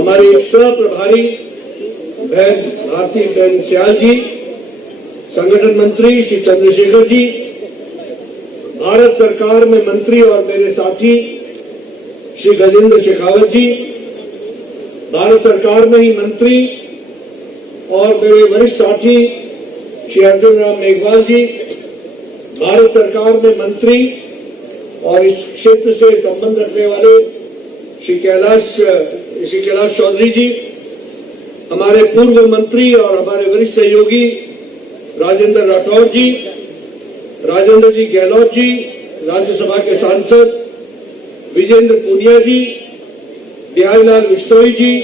हमारी सह प्रभारी बहन भारती बहन सियाल जी, संगठन मंत्री श्री चंद्रशेखर जी, भारत सरकार में मंत्री और मेरे साथी श्री गजेंद्र शेखावत जी, भारत सरकार में ही मंत्री और मेरे वरिष्ठ साथी श्री अर्जुन राम मेघवाल जी, भारत सरकार में मंत्री और इस क्षेत्र से संबंध रखने वाले श्री कैलाश चौधरी जी, हमारे पूर्व मंत्री और हमारे वरिष्ठ सहयोगी राजेंद्र राठौर जी, राजेंद्र जी गहलोत जी, राज्यसभा के सांसद विजेंद्र पुनिया जी, बिहारीलाल विश्नोई जी,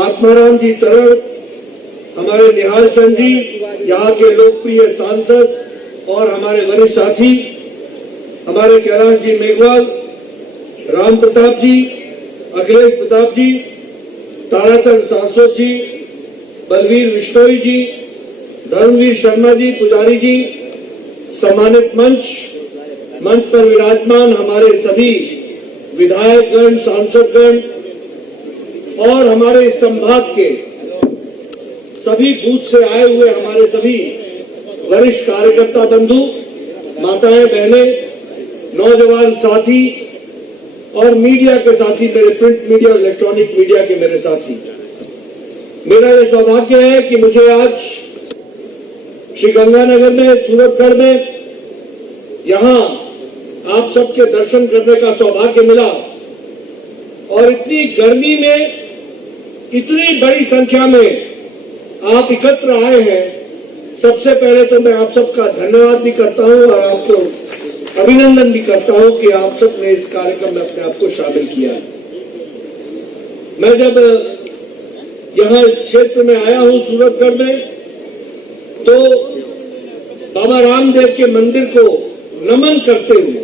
आत्माराम जी तरड़, हमारे निहाल चंद जी, यहाँ के लोकप्रिय सांसद और हमारे वरिष्ठ साथी हमारे कैलाश जी मेघवाल, राम प्रताप जी, अखिलेश प्रताप जी, ताराचंद सारस्वत जी, बलवीर विश्नोई जी, धर्मवीर शर्मा जी पुजारी जी, सम्मानित मंच पर विराजमान हमारे सभी विधायकगण, सांसदगण और हमारे इस संभाग के सभी बूथ से आए हुए हमारे सभी वरिष्ठ कार्यकर्ता बंधु, माताएं, बहनें, नौजवान साथी और मीडिया के साथी, मेरे प्रिंट मीडिया और इलेक्ट्रॉनिक मीडिया के मेरे साथी, मेरा यह सौभाग्य है कि मुझे आज श्रीगंगानगर में, सूरतगढ़ में यहां आप सबके दर्शन करने का सौभाग्य मिला और इतनी गर्मी में इतनी बड़ी संख्या में आप एकत्र आए हैं। सबसे पहले तो मैं आप सबका धन्यवाद भी करता हूं और आपको अभिनंदन भी करता हूं कि आप सबने इस कार्यक्रम में अपने आप को शामिल किया है। मैं जब यहां इस क्षेत्र में आया हूं सूरतगढ़ में, तो बाबा रामदेव के मंदिर को नमन करते हुए,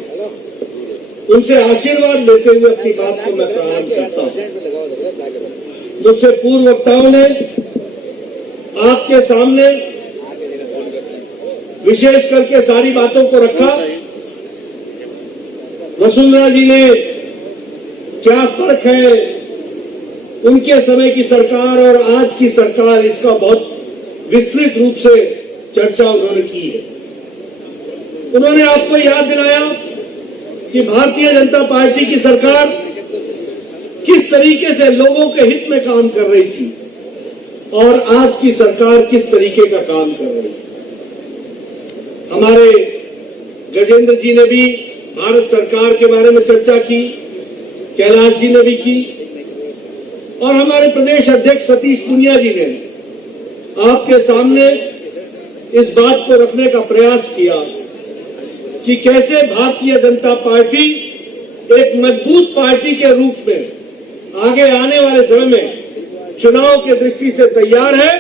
उनसे आशीर्वाद लेते हुए अपनी बात को मैं प्रारंभ करता हूं। मुझसे पूर्व वक्ताओं ने आपके सामने विशेष करके सारी बातों को रखा। वसुंधरा जी ने क्या फर्क है उनके समय की सरकार और आज की सरकार, इसका बहुत विस्तृत रूप से चर्चा उन्होंने की है। उन्होंने आपको याद दिलाया कि भारतीय जनता पार्टी की सरकार किस तरीके से लोगों के हित में काम कर रही थी और आज की सरकार किस तरीके का काम कर रही है। हमारे गजेंद्र जी ने भी भारत सरकार के बारे में चर्चा की, कैलाश जी ने भी की और हमारे प्रदेश अध्यक्ष सतीश पूनिया जी ने आपके सामने इस बात को रखने का प्रयास किया कि कैसे भारतीय जनता पार्टी एक मजबूत पार्टी के रूप में आगे आने वाले समय में चुनाव की दृष्टि से तैयार है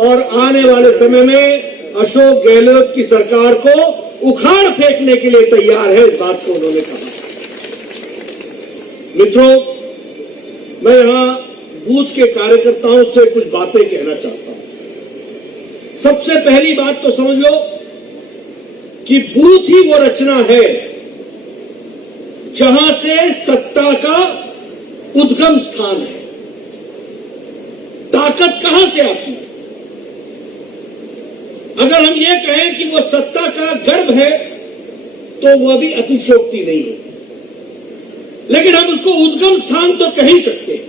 और आने वाले समय में अशोक गहलोत की सरकार को उखाड़ फेंकने के लिए तैयार है। इस बात को उन्होंने कहा। मित्रों, मैं यहां बूथ के कार्यकर्ताओं से कुछ बातें कहना चाहता हूं। सबसे पहली बात तो समझ लो कि बूथ ही वो रचना है जहां से सत्ता का उद्गम स्थान है। ताकत कहां से आती है? अगर हम ये कहें कि वो सत्ता का गर्भ है तो वह भी अतिशयोक्ति नहीं है, लेकिन हम उसको उद्गम स्थान तो कह ही सकते हैं।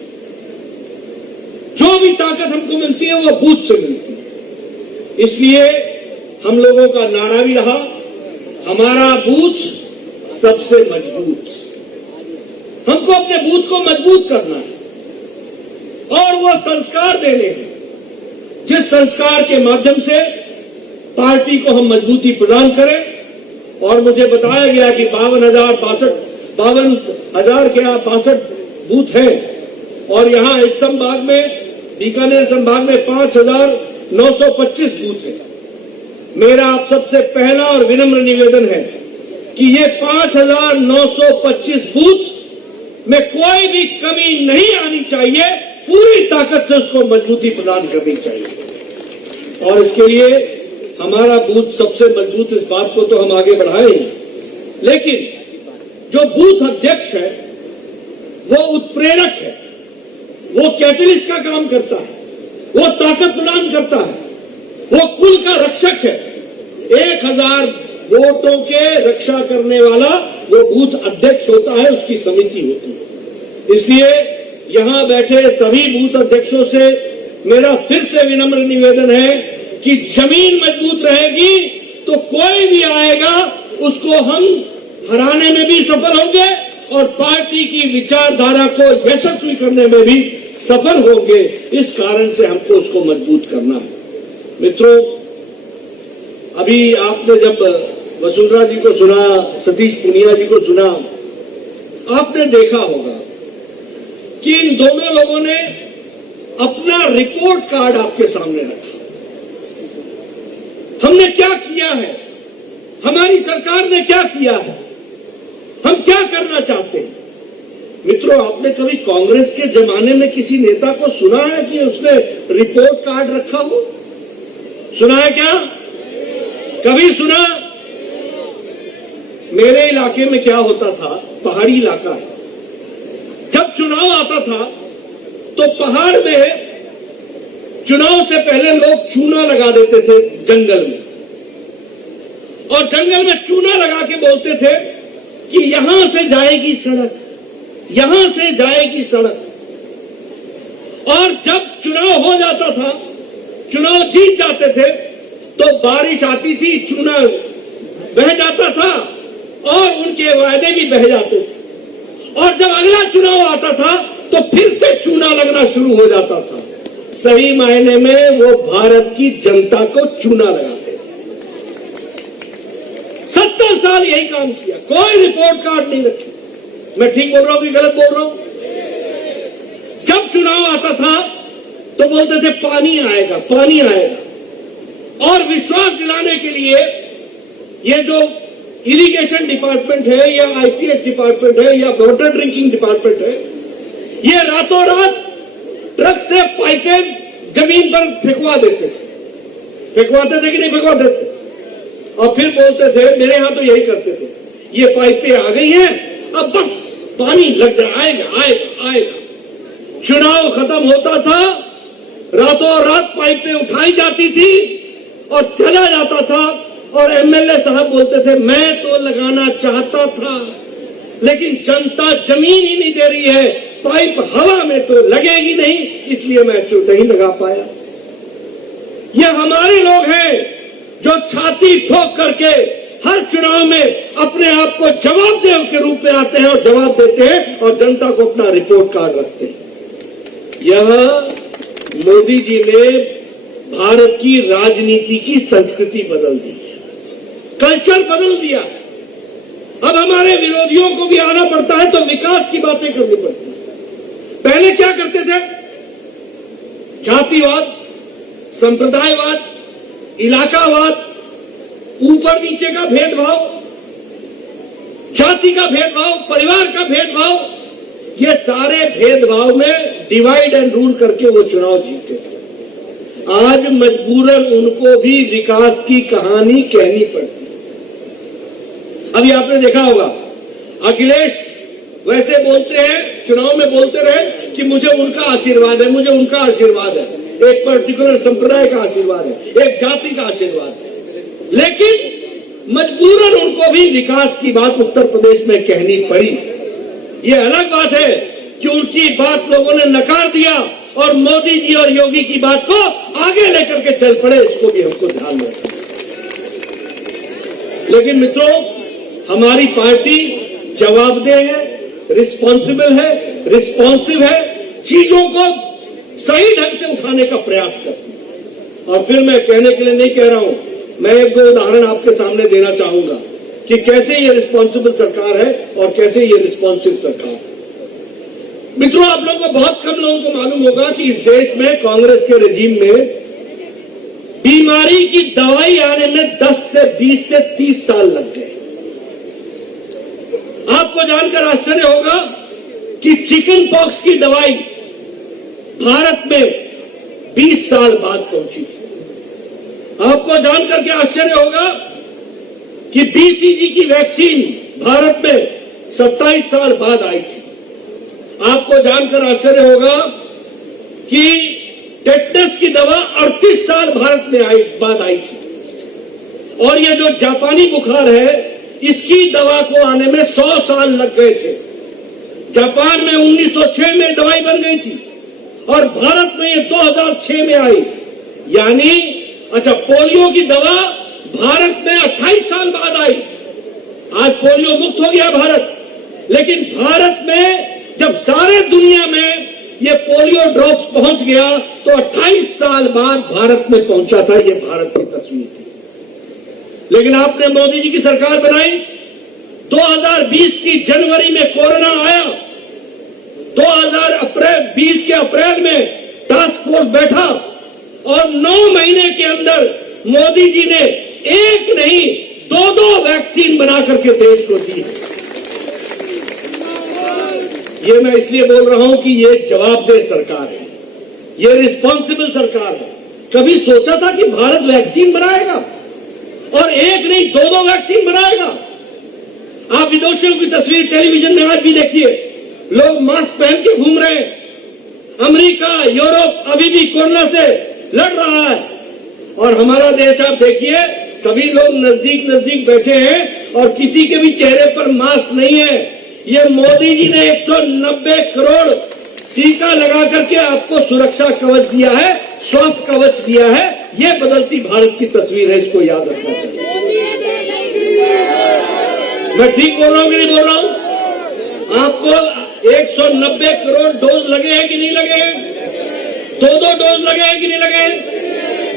जो भी ताकत हमको मिलती है वो बूथ से मिलती है। इसलिए हम लोगों का नारा भी रहा, हमारा बूथ सबसे मजबूत। हमको अपने बूथ को मजबूत करना है और वो संस्कार देने हैं जिस संस्कार के माध्यम से पार्टी को हम मजबूती प्रदान करें। और मुझे बताया गया कि 52,062 बूथ हैं और यहां इस संभाग में, बीकानेर संभाग में 5,925 बूथ हैं। मेरा आप सबसे पहला और विनम्र निवेदन है कि ये 5,925 बूथ में कोई भी कमी नहीं आनी चाहिए, पूरी ताकत से उसको मजबूती प्रदान करनी चाहिए। और इसके लिए हमारा बूथ सबसे मजबूत, इस बात को तो हम आगे बढ़ाएं, लेकिन जो बूथ अध्यक्ष है वो उत्प्रेरक है। वो कैटलिस्ट का काम करता है, वो ताकत प्रदान करता है, वो कुल का रक्षक है। 1000 वोटों के रक्षा करने वाला वो बूथ अध्यक्ष होता है, उसकी समिति होती है। इसलिए यहां बैठे सभी बूथ अध्यक्षों से मेरा फिर से विनम्र निवेदन है कि जमीन मजबूत रहेगी तो कोई भी आएगा उसको हम हराने में भी सफल होंगे और पार्टी की विचारधारा को यशस्वी करने में भी सफल होंगे। इस कारण से हमको उसको मजबूत करना है। मित्रों, अभी आपने जब वसुंधरा जी को सुना, सतीश पूनिया जी को सुना, आपने देखा होगा कि इन दोनों लोगों ने अपना रिपोर्ट कार्ड आपके सामने रखा। हमने क्या किया है, हमारी सरकार ने क्या किया है, हम क्या करना चाहते हैं। मित्रों, आपने कभी कांग्रेस के जमाने में किसी नेता को सुना है कि उसने रिपोर्ट कार्ड रखा हो? सुना है क्या? कभी सुना? मेरे इलाके में क्या होता था, पहाड़ी इलाका है, जब चुनाव आता था तो पहाड़ में चुनाव से पहले लोग चूना लगा देते थे जंगल में, और जंगल में चूना लगा के बोलते थे कि यहां से जाएगी सड़क, यहां से जाएगी सड़क। और जब चुनाव हो जाता था, चुनाव जीत जाते थे, तो बारिश आती थी, चूना बह जाता था और उनके वायदे भी बह जाते थे। और जब अगला चुनाव आता था तो फिर से चूना लगना शुरू हो जाता था। सही मायने में वो भारत की जनता को चूना लगाते थे। 70 साल यही काम किया, कोई रिपोर्ट कार्ड नहीं रखी। मैं ठीक बोल रहा हूं कि गलत बोल रहा हूं? जब चुनाव आता था तो बोलते थे पानी आएगा, पानी आएगा। और विश्वास दिलाने के लिए ये जो इरिगेशन डिपार्टमेंट है या आईपीएस डिपार्टमेंट है या वाटर ड्रिंकिंग डिपार्टमेंट है, ये रातों रात ट्रक से पाइपें जमीन पर फेंकवा देते थे। फेंकवाते थे कि नहीं फेंकवाते थे? और फिर बोलते थे, मेरे यहां तो यही करते थे, ये पाइपें आ गई हैं, अब बस पानी लग जाए, आएगा आएगा आएगा। चुनाव खत्म होता था, रातों रात पाइपें उठाई जाती थी और चला जाता था। और एमएलए साहब बोलते थे, मैं तो लगाना चाहता था लेकिन जनता जमीन ही नहीं दे रही है, पाइप हवा में तो लगेगी नहीं, इसलिए मैं नहीं लगा पाया। ये हमारे लोग हैं जो छाती ठोक करके हर चुनाव में अपने आप को जवाबदेह के रूप में आते हैं और जवाब देते हैं और जनता को अपना रिपोर्ट कार्ड रखते हैं। यह मोदी जी ने भारत की राजनीति की संस्कृति बदल दी है, कल्चर बदल दिया है। अब हमारे विरोधियों को भी आना पड़ता है तो विकास की बातें करनी पड़ती है। पहले क्या करते थे? जातिवाद, संप्रदायवाद, इलाकावाद, ऊपर नीचे का भेदभाव, जाति का भेदभाव, परिवार का भेदभाव, ये सारे भेदभाव में डिवाइड एंड रूल करके वो चुनाव जीते थे। आज मजबूरन उनको भी विकास की कहानी कहनी पड़ती है। अभी आपने देखा होगा, अखिलेश वैसे बोलते हैं, चुनाव में बोलते रहे कि मुझे उनका आशीर्वाद है, मुझे उनका आशीर्वाद है, एक पर्टिकुलर संप्रदाय का आशीर्वाद है, एक जाति का आशीर्वाद है। लेकिन मजबूरन उनको भी विकास की बात उत्तर प्रदेश में कहनी पड़ी। ये अलग बात है कि उनकी बात लोगों ने नकार दिया और मोदी जी और योगी की बात को आगे लेकर के चल पड़े, इसको भी हमको ध्यान में रखना। लेकिन मित्रों, हमारी पार्टी जवाबदेह है, रिस्पॉन्सिबल है, रिस्पॉन्सिव है, चीजों को सही ढंग से उठाने का प्रयास करती है। और फिर मैं कहने के लिए नहीं कह रहा हूं, मैं एक दो उदाहरण आपके सामने देना चाहूंगा कि कैसे ये रिस्पॉन्सिबल सरकार है और कैसे ये रिस्पॉन्सिव सरकार है। मित्रों, आप लोगों को, बहुत कम लोगों को मालूम होगा कि इस देश में कांग्रेस के रेजिम में बीमारी की दवाई आने में 10 से 20 से 30 साल लग गए। आपको जानकर आश्चर्य होगा कि चिकन पॉक्स की दवाई भारत में 20 साल बाद पहुंची थी। आपको जानकर के आश्चर्य होगा कि बीसीजी की वैक्सीन भारत में 27 साल बाद आई थी। आपको जानकर आश्चर्य होगा कि टेटनस की दवा 38 साल भारत में बाद आई थी, और ये जो जापानी बुखार है इसकी दवा को आने में 100 साल लग गए थे। जापान में 1906 में दवाई बन गई थी और भारत में ये 2006 में आई। यानी अच्छा, पोलियो की दवा भारत में 28 साल बाद आई। आज पोलियो मुक्त हो गया भारत, लेकिन भारत में जब सारे दुनिया में ये पोलियो ड्रॉप्स पहुंच गया तो 28 साल बाद भारत में पहुंचा था। ये भारत की तस्वीर थी। लेकिन आपने मोदी जी की सरकार बनाई, 2020 की जनवरी में कोरोना आया, 2020 के अप्रैल में टास्क फोर्स बैठा और 9 महीने के अंदर मोदी जी ने एक नहीं 2 वैक्सीन बना करके देश को दी। ये मैं इसलिए बोल रहा हूं कि ये जवाबदेह सरकार है, ये रिस्पॉन्सिबल सरकार है। कभी सोचा था कि भारत वैक्सीन बनाएगा और एक नहीं 2 वैक्सीन बनाएगा? आप विदेशियों की तस्वीर टेलीविजन में आज भी देखिए, लोग मास्क पहन के घूम रहे हैं। अमेरिका, यूरोप अभी भी कोरोना से लड़ रहा है और हमारा देश आप देखिए, सभी लोग नजदीक नजदीक बैठे हैं और किसी के भी चेहरे पर मास्क नहीं है। ये मोदी जी ने 190 करोड़ टीका लगा करके आपको सुरक्षा कवच दिया है, स्वास्थ्य कवच दिया है। ये बदलती भारत की तस्वीर है, इसको याद रखना चाहिए। मैं ठीक बोल रहा हूं कि नहीं बोल रहा हूं? आपको 190 करोड़ डोज लगे हैं कि नहीं लगे हैं? 2 डोज लगे हैं कि नहीं लगे हैं?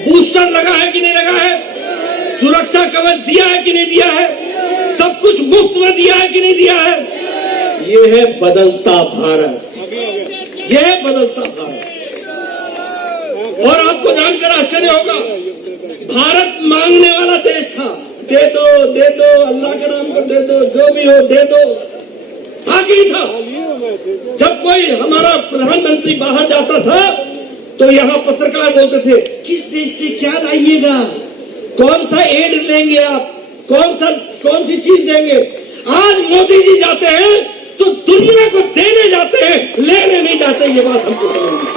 बूस्टर लगा है कि नहीं लगा है? सुरक्षा कवच दिया है कि नहीं दिया है? सब कुछ मुफ्त में दिया है कि नहीं दिया है? ये है बदलता भारत, ये है बदलता भारत। और आपको जानकर आश्चर्य होगा, भारत मांगने वाला देश था, दे दो दे दो, अल्लाह के नाम पर दे दो, जो भी हो दे दो, बाकी था। जब कोई हमारा प्रधानमंत्री बाहर जाता था तो यहां पत्रकार बोलते थे, किस देश से क्या लाइएगा, कौन सा एड लेंगे आप, कौन सी चीज देंगे? आज मोदी जी जाते हैं तो दुनिया को देने जाते हैं, लेने नहीं जाते। ये बात हमको समझनी।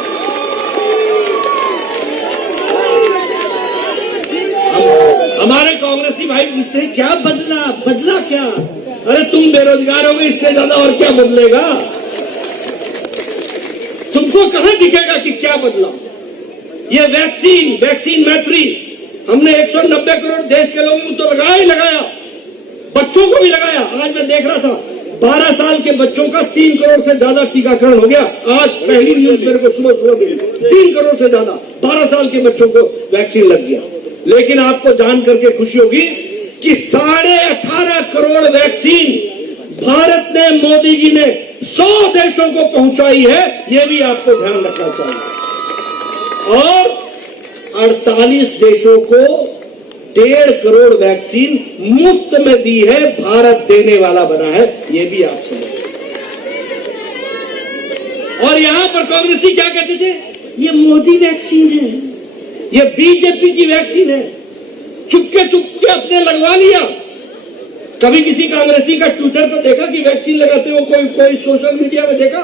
हमारे कांग्रेसी भाई पूछते हैं, क्या बदला क्या? अरे तुम बेरोजगार हो गए, इससे ज्यादा और क्या बदलेगा? तुमको कहां दिखेगा कि क्या बदला? ये वैक्सीन मैत्री हमने 190 करोड़ देश के लोगों को तो लगाया ही लगाया, बच्चों को भी लगाया। आज मैं देख रहा था 12 साल के बच्चों का 3 करोड़ से ज्यादा टीकाकरण हो गया। आज पहली न्यूज मेरे को सुबह मिली, 3 करोड़ से ज्यादा 12 साल के बच्चों को वैक्सीन लग गया। लेकिन आपको जान करके खुशी होगी कि 18.5 करोड़ वैक्सीन भारत ने, मोदी जी ने 100 देशों को पहुंचाई है। ये भी आपको ध्यान रखना चाहिए। और 48 देशों को 1.5 करोड़ वैक्सीन मुफ्त में दी है, भारत देने वाला बना है। ये भी आप समझें। और यहां पर कांग्रेसी क्या कहते थे, ये मोदी वैक्सीन है, ये बीजेपी की वैक्सीन है। चुपके अपने लगवा लिया। कभी किसी कांग्रेसी का ट्विटर पर देखा कि वैक्सीन लगाते हो? कोई सोशल मीडिया में देखा?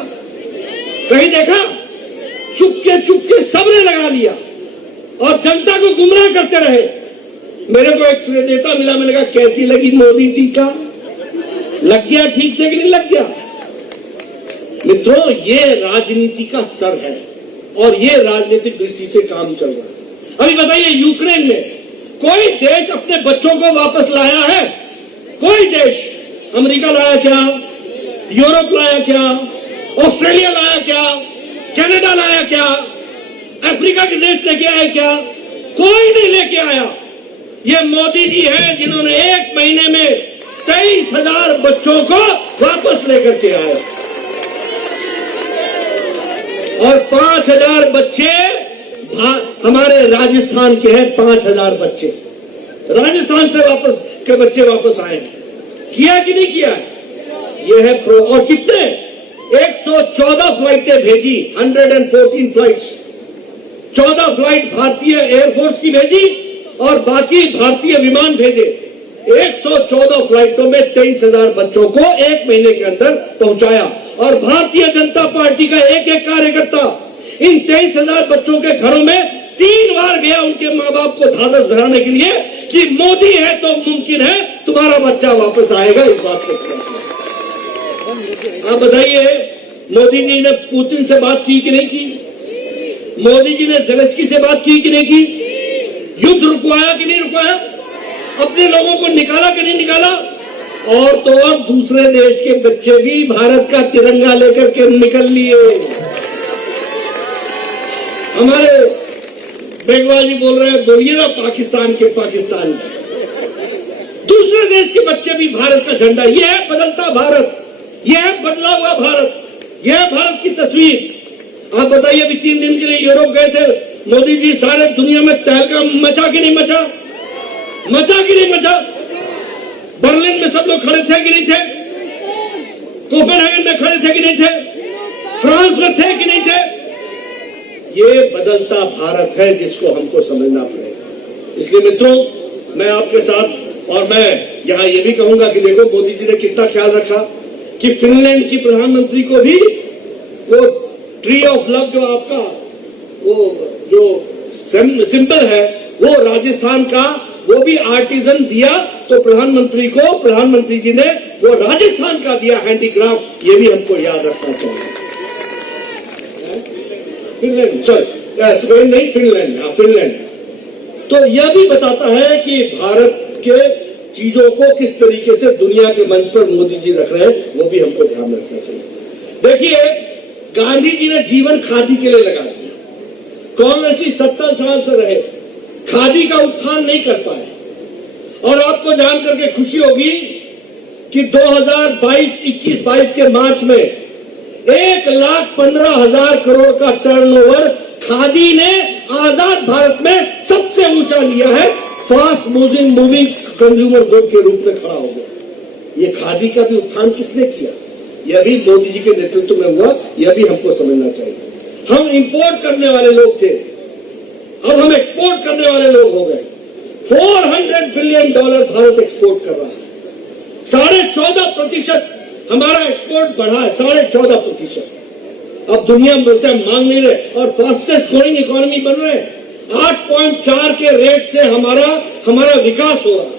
कहीं देखा? चुपके सबने लगा लिया और जनता को गुमराह करते रहे। मेरे को एक नेता मिला, मैंने कहा कैसी लगी मोदी टीका? लग गया ठीक से कि नहीं लग गया? मित्रों, ये राजनीति का स्तर है और ये राजनीतिक दृष्टि से काम चल रहा है। अभी बताइए, यूक्रेन में कोई देश अपने बच्चों को वापस लाया है? कोई देश? अमेरिका लाया क्या? यूरोप लाया क्या? ऑस्ट्रेलिया लाया क्या? कनाडा लाया क्या? अफ्रीका के देश लेके आए क्या? कोई नहीं लेके आया। ये मोदी जी हैं जिन्होंने 1 महीने में 23,000 बच्चों को वापस लेकर के आए और 5,000 बच्चे हमारे राजस्थान के हैं। 5,000 बच्चे राजस्थान से बच्चे वापस आए। किया कि नहीं किया? ये है प्रो। और कितने? 114 फ्लाइटें भेजी, 114 फ्लाइट्स। 14 फ्लाइट भारतीय एयरफोर्स की भेजी और बाकी भारतीय विमान भेजे। 114 फ्लाइटों में 23,000 बच्चों को 1 महीने के अंदर पहुंचाया। और भारतीय जनता पार्टी का एक कार्यकर्ता इन 23,000 बच्चों के घरों में 3 बार गया उनके माँ बाप को ढांढस भराने के लिए कि मोदी है तो मुमकिन है तुम्हारा बच्चा वापस आएगा। इस बात को आप बताइए, मोदी जी ने पुतिन से बात की कि नहीं की? मोदी जी ने ज़ेलेंस्की से बात की कि नहीं की? युद्ध रुकवाया कि नहीं रुकवाया? अपने लोगों को निकाला कि नहीं निकाला? और तो और दूसरे देश के बच्चे भी भारत का तिरंगा लेकर के निकल लिए। हमारे बेगवा जी बोल रहे हैं, बोलिए ना पाकिस्तान के पाकिस्तान दूसरे देश के बच्चे भी भारत का झंडा। यह है बदलता भारत, यह है बदला हुआ भारत, यह है भारत की तस्वीर। आप बताइए, अभी 3 दिन के लिए यूरोप गए थे मोदी जी, सारे दुनिया में तहलका मचा कि नहीं मचा? मचा कि नहीं मचा? बर्लिन में सब लोग खड़े थे कि नहीं थे? कोपेनहेगन में खड़े थे कि नहीं थे? फ्रांस में थे कि नहीं थे? ये बदलता भारत है जिसको हमको समझना पड़ेगा। इसलिए मित्रों, मैं आपके साथ, और मैं यहां ये भी कहूंगा कि देखो मोदी जी ने कितना ख्याल रखा कि फिनलैंड की प्रधानमंत्री को भी वो ट्री ऑफ लव जो आपका वो जो सिंबल है वो राजस्थान का, वो भी आर्टिजन दिया। तो प्रधानमंत्री जी ने वो राजस्थान का दिया हैंडीक्राफ्ट। ये भी हमको याद रखना चाहिए। फिनलैंड, स्पेन नहीं, फिनलैंड। तो यह भी बताता है कि भारत के चीजों को किस तरीके से दुनिया के मंच पर मोदी जी रख रहे हैं, वो भी हमको ध्यान रखना चाहिए। देखिए, गांधी जी ने जीवन खादी के लिए लगा दिया। कांग्रेसी 70 साल से रहे, खादी का उत्थान नहीं कर पाए। और आपको जान करके खुशी होगी कि 2021-22 के मार्च में 1,15,000 करोड़ का टर्नओवर खादी ने आजाद भारत में सबसे ऊंचा लिया है। फास्ट मूविंग कंज्यूमर गुड के रूप में खड़ा हो गया। ये खादी का भी उत्थान किसने किया? यह भी मोदी जी के नेतृत्व में हुआ। यह भी हमको समझना चाहिए। हम इंपोर्ट करने वाले लोग थे, अब हम एक्सपोर्ट करने वाले लोग हो गए। $400 बिलियन भारत एक्सपोर्ट कर रहा है। 14.5% हमारा एक्सपोर्ट बढ़ा है, 14.5%। अब दुनिया में से मांग नहीं रहे और फास्टेस्ट ग्रोइंग इकोनॉमी बन रहे हैं। 8.4 के रेट से हमारा विकास हो रहा है।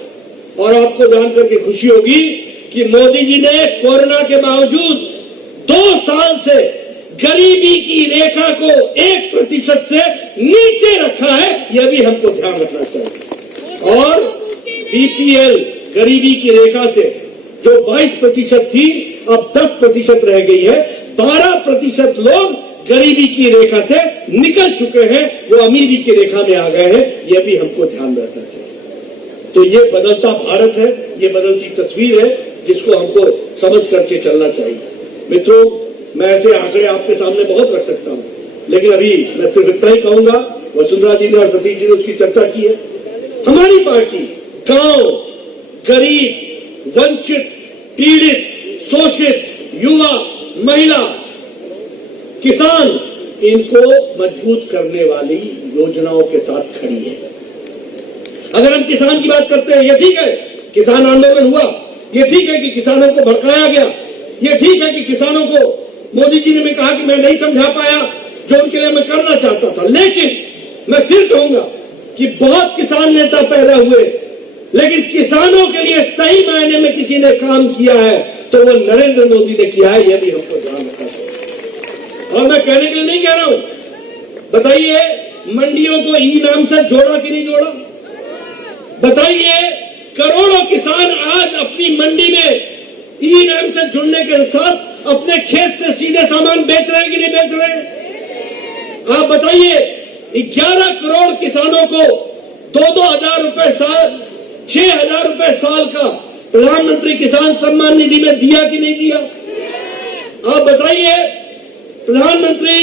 और आपको जानकर के खुशी होगी कि मोदी जी ने कोरोना के बावजूद 2 साल से गरीबी की रेखा को 1% से नीचे रखा है। यह भी हमको ध्यान रखना चाहिए। और बीपीएल गरीबी की रेखा से जो 22% थी, अब 10% रह गई है। 12% लोग गरीबी की रेखा से निकल चुके हैं, वो अमीरी की रेखा में आ गए हैं। यह भी हमको ध्यान रखना चाहिए। तो ये बदलता भारत है, ये बदलती तस्वीर है जिसको हमको समझ करके चलना चाहिए। मित्रों, मैं ऐसे आंकड़े आपके सामने बहुत रख सकता हूं, लेकिन अभी मैं सिर्फ इतना ही कहूंगा। वसुंधरा जी ने और सतीश जी ने उसकी चर्चा की है। हमारी पार्टी गांव, गरीब, वंचित, पीड़ित, शोषित, युवा, महिला, किसान, इनको मजबूत करने वाली योजनाओं के साथ खड़ी है। अगर हम किसान की बात करते हैं, ये ठीक है किसान आंदोलन हुआ, ये ठीक है कि किसानों को भड़काया गया, ये ठीक है कि किसानों को मोदी जी ने भी कहा कि मैं नहीं समझा पाया जो उनके लिए मैं करना चाहता था। लेकिन मैं फिर कहूंगा कि बहुत किसान नेता पैदा हुए, लेकिन किसानों के लिए सही मायने में किसी ने काम किया है तो वो नरेंद्र मोदी ने किया है। यह भी हमको ध्यान रखना चाहिए। और मैं कहने के लिए नहीं कह रहा हूं, बताइए मंडियों को ई नाम से जोड़ा कि नहीं जोड़ा? बताइए करोड़ों किसान आज अपनी मंडी में ई नाम से जुड़ने के साथ अपने खेत से सीधे सामान बेच रहे हैं कि नहीं बेच रहे हैं? आप बताइए 11 करोड़ किसानों को 2-2 हजार रुपए साल, 6,000 रुपए साल का प्रधानमंत्री किसान सम्मान निधि में दिया कि नहीं दिया? आप बताइए प्रधानमंत्री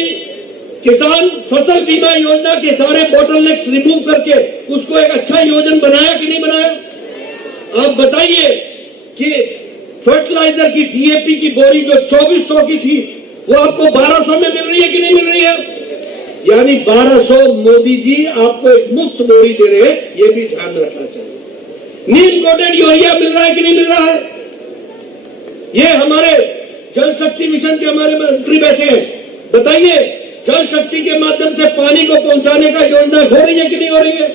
किसान फसल बीमा योजना के सारे बॉटलनेक्स रिमूव करके उसको एक अच्छा योजना बनाया कि नहीं बनाया? आप बताइए कि फर्टिलाइजर की डीएपी की बोरी जो 2400 की थी वो आपको 1200 में मिल रही है कि नहीं मिल रही है? यानी 1200 मोदी जी आपको एक मुफ्त बोरी दे रहे हैं। ये भी ध्यान में रखना चाहिए। नीम कोटेड यूरिया मिल रहा है कि नहीं मिल रहा है? ये हमारे जल शक्ति मिशन के हमारे मंत्री बैठे हैं, बताइए जल शक्ति के माध्यम से पानी को पहुंचाने का योजना हो रही है कि नहीं हो रही है?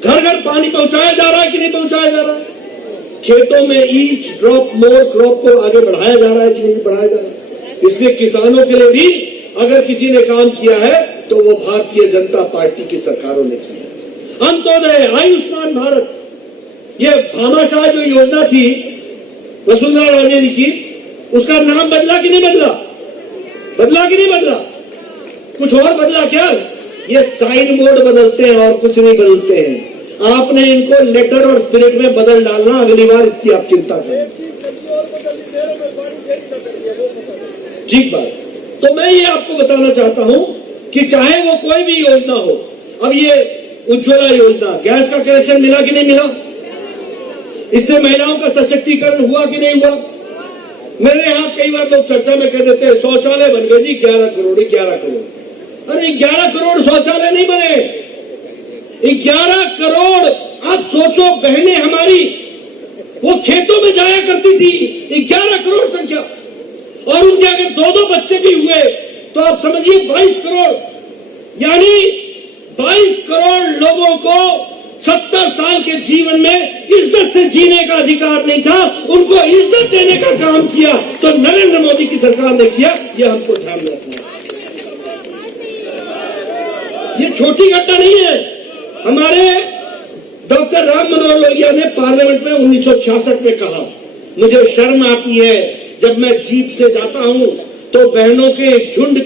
घर घर पानी पहुंचाया जा रहा है कि नहीं पहुंचाया जा रहा है? खेतों में ईच ड्रॉप मोर क्रॉप को आगे बढ़ाया जा रहा है कि नहीं बढ़ाया जा रहा है? इसलिए किसानों के लिए भी अगर किसी ने काम किया है तो वो भारतीय जनता पार्टी की सरकारों ने किया है। अंत्योदय, आयुष्मान भारत, ये भामाशाह जो योजना थी वसुंधरा राजे जी की, उसका नाम बदला कि नहीं बदला? बदला कि नहीं बदला? कुछ और बदला क्या? ये साइन बोर्ड बदलते हैं और कुछ नहीं बदलते हैं। आपने इनको लेटर और स्पिरिट में बदल डालना, अगली बार इसकी आप चिंता करें। ठीक बात। तो मैं ये आपको बताना चाहता हूं कि चाहे वो कोई भी योजना हो, अब ये उज्ज्वला योजना, गैस का कनेक्शन मिला कि नहीं मिला? इससे महिलाओं का सशक्तिकरण हुआ कि नहीं हुआ? मेरे यहां कई बार लोग चर्चा में कह देते हैं शौचालय बन गए जी 11 करोड़ 11 करोड़। अरे 11 करोड़ शौचालय नहीं बने, 11 करोड़। आप सोचो, बहनें हमारी वो खेतों में जाया करती थी, 11 करोड़ संख्या, और उनके अगर 2-2 बच्चे भी हुए तो आप समझिए 22 करोड़। यानी 22 करोड़ लोगों को 70 साल के जीवन में इज्जत से जीने का अधिकार नहीं था, उनको इज्जत देने का काम किया तो नरेंद्र मोदी की सरकार ने किया। यह हमको ध्यान रखना है। ये छोटी घटना नहीं है। हमारे डॉक्टर राम मनोहर लोहिया ने पार्लियामेंट में 1966 में कहा, मुझे शर्म आती है जब मैं जीप से जाता हूं तो बहनों के झुंड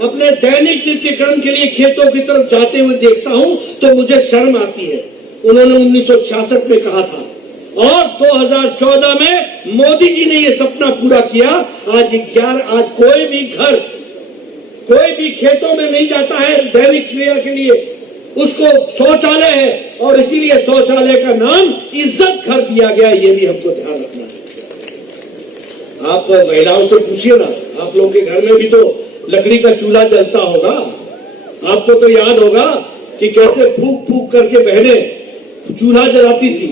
अपने दैनिक नित्यकर्म के लिए खेतों की तरफ जाते हुए देखता हूं तो मुझे शर्म आती है। उन्होंने 1966 में कहा था और 2014 में मोदी जी ने ये सपना पूरा किया। आज कोई भी घर, कोई भी खेतों में नहीं जाता है दैनिक क्रिया के लिए, उसको शौचालय है और इसीलिए शौचालय का नाम इज्जत घर दिया गया। ये भी हमको ध्यान रखना है। आप महिलाओं से पूछिए ना, आप लोगों के घर में भी तो लकड़ी का चूल्हा जलता होगा। आपको तो याद होगा कि कैसे फूक फूक करके बहनें चूल्हा जलाती थी।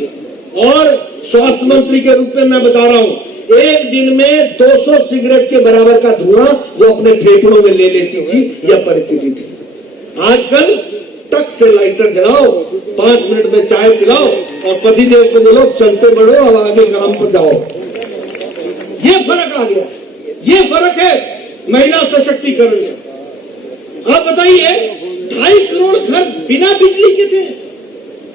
और स्वास्थ्य मंत्री के रूप में मैं बता रहा हूं, एक दिन में 200 सिगरेट के बराबर का धुआं वो अपने फेफड़ों में ले लेती थी। यह परिस्थिति थी। आजकल टक से लाइटर जलाओ, 5 मिनट में चाय पिलाओ और पतिदेव को बोलो चलते बढ़ो, अब आगे काम पर जाओ। ये फर्क आ गया। ये फर्क है महिला सशक्तिकरण में। आप बताइए 2.5 करोड़ घर बिना बिजली के थे,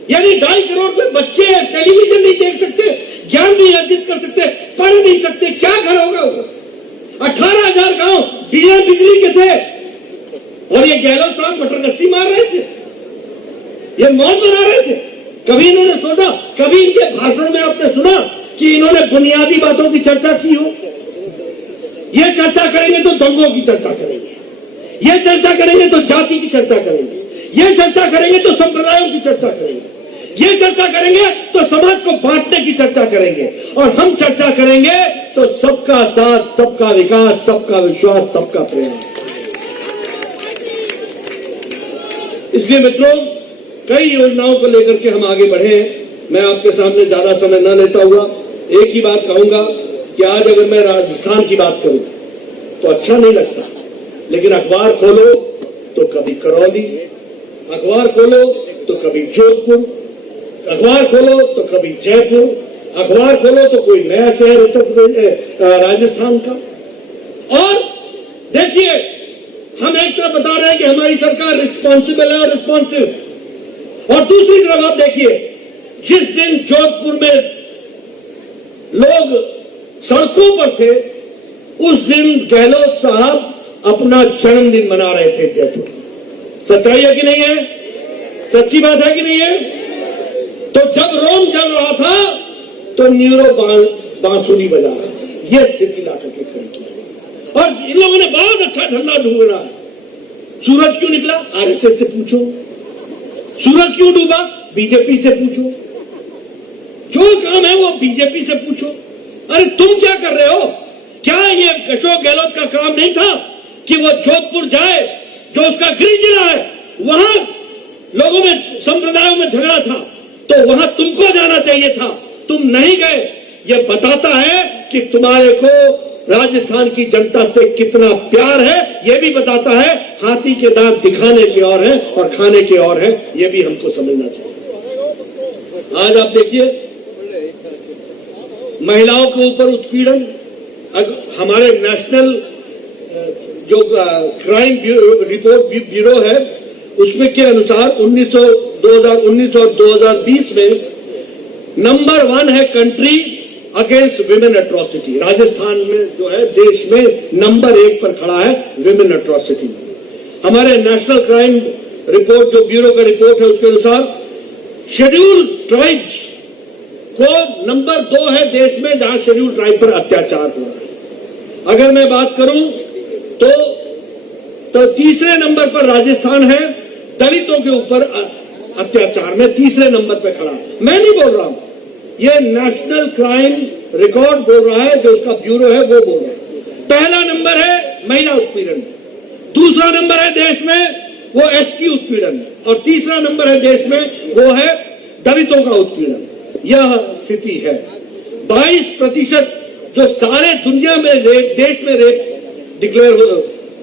यानी 2.5 करोड़ में बच्चे टेलीविजन नहीं देख सकते, ज्ञान नहीं अर्जित कर सकते, पढ़ नहीं सकते, क्या घर होगा वो? 18,000 गांव बिना बिजली के थे और ये गहलोत साहब मटर गश्ती मार रहे थे, ये मौत बना रहे थे। कभी इन्होंने सोचा, कभी इनके भाषण में आपने सुना कि इन्होंने बुनियादी बातों की चर्चा की हो? ये चर्चा करेंगे तो दंगों की चर्चा करेंगे, ये चर्चा करेंगे तो जाति की चर्चा करेंगे, ये चर्चा करेंगे तो संप्रदायों की चर्चा करेंगे, ये चर्चा करेंगे तो समाज को बांटने की चर्चा करेंगे, और हम चर्चा करेंगे तो सबका साथ, सबका विकास, सबका विश्वास, सबका प्रेम। इसलिए मित्रों, कई योजनाओं को लेकर के हम आगे बढ़े हैं। मैं आपके सामने ज्यादा समय न लेता हुआ एक ही बात कहूंगा कि आज अगर मैं राजस्थान की बात करूं तो अच्छा नहीं लगता, लेकिन अखबार खोलो तो कभी करौली, अखबार खोलो तो कभी जोधपुर, अखबार खोलो तो कभी जयपुर, अखबार खोलो तो कोई नया शहर उत्तर प्रदेश राजस्थान का। और देखिए, हम एक तरफ बता रहे हैं कि हमारी सरकार रिस्पॉन्सिबल है और रिस्पॉन्सिव, और दूसरी तरफ आप देखिए, जिस दिन जोधपुर में लोग सड़कों पर थे उस दिन गहलोत साहब अपना जन्मदिन मना रहे थे जयपुर। सच्चाई है कि नहीं है? सच्ची बात है कि नहीं है? तो जब रोम जल रहा था तो न्यूरो बांसुरी बजा रहा। यह स्थिति ला करके खड़ी की। और इन लोगों ने बहुत अच्छा धंधा ढूंढ रहा है। सूरज क्यों निकला? आरएसएस से पूछो। सूरज क्यों डूबा? बीजेपी से पूछो। जो काम है वो बीजेपी से पूछो। अरे तुम क्या कर रहे हो? क्या ये अशोक गहलोत का काम नहीं था कि वो जोधपुर जाए, जो उसका गृह जिला है, वहां लोगों में, संप्रदायों में झगड़ा था तो वहां तुमको जाना चाहिए था, तुम नहीं गए। ये बताता है कि तुम्हारे को राजस्थान की जनता से कितना प्यार है, यह भी बताता है। हाथी के दांत दिखाने के और हैं और खाने के और हैं, यह भी हमको समझना चाहिए। आज आप देखिए, महिलाओं के ऊपर उत्पीड़न, हमारे नेशनल जो क्राइम रिपोर्ट ब्यूरो है, उसमें के अनुसार 2019 और 2020 में नंबर 1 है country against women atrocity. Rajasthan में जो है देश में नंबर 1 पर खड़ा है विमेन एट्रोसिटी। हमारे नेशनल क्राइम रिपोर्ट जो ब्यूरो का रिपोर्ट है, उसके अनुसार शेड्यूल्ड ट्राइब्स को नंबर 2 है देश में जहां शेड्यूल्ड ट्राइब पर अत्याचार हो रहा है। अगर मैं बात करूं तो तीसरे नंबर पर राजस्थान है दलितों के ऊपर अत्याचार में, तीसरे नंबर पर खड़ा। मैं नहीं बोल रहा हूं, ये नेशनल क्राइम रिकॉर्ड बोल रहा है, जो उसका ब्यूरो है वो बोल रहा है। पहला नंबर है महिला उत्पीड़न, दूसरा नंबर है देश में वो एसटी उत्पीड़न, और तीसरा नंबर है देश में वो है दलितों का उत्पीड़न। यह स्थिति है। 22% जो सारे दुनिया में देश में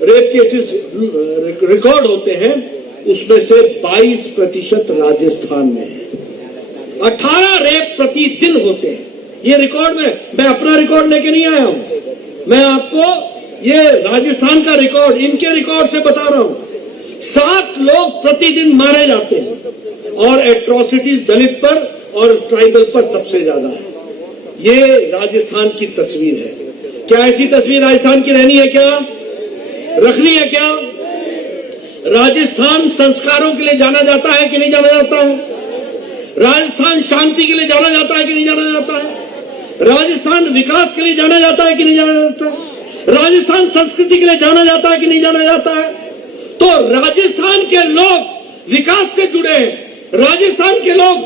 रेप केसेस रिकॉर्ड होते हैं, उसमें से 22% राजस्थान में है। 18 रेप प्रतिदिन होते हैं। ये रिकॉर्ड में, मैं अपना रिकॉर्ड लेके नहीं आया हूं, मैं आपको ये राजस्थान का रिकॉर्ड, इनके रिकॉर्ड से बता रहा हूं। 7 लोग प्रतिदिन मारे जाते हैं और एट्रोसिटीज दलित पर और ट्राइबल पर सबसे ज्यादा है। ये राजस्थान की तस्वीर है। क्या ऐसी तस्वीर राजस्थान की रहनी है? क्या रखनी है? क्या राजस्थान संस्कारों के लिए जाना जाता है कि नहीं जाना जाता है? राजस्थान शांति के लिए जाना जाता है कि नहीं जाना जाता है? राजस्थान विकास के लिए जाना जाता है कि नहीं जाना जाता है? राजस्थान संस्कृति के लिए जाना जाता है कि नहीं जाना जाता है? तो राजस्थान के लोग विकास से जुड़े हैं, राजस्थान के लोग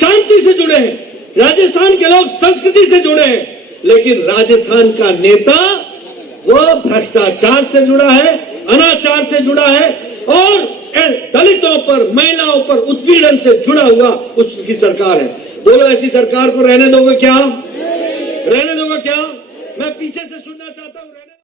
शांति से जुड़े हैं, राजस्थान के लोग संस्कृति से जुड़े हैं, लेकिन राजस्थान का नेता वो भ्रष्टाचार से जुड़ा है, अनाचार से जुड़ा है और दलितों पर, महिलाओं पर उत्पीड़न से जुड़ा हुआ उसकी सरकार है। बोलो, ऐसी सरकार को रहने दोगे क्या? रहने दोगे क्या? मैं पीछे से सुनना चाहता हूं।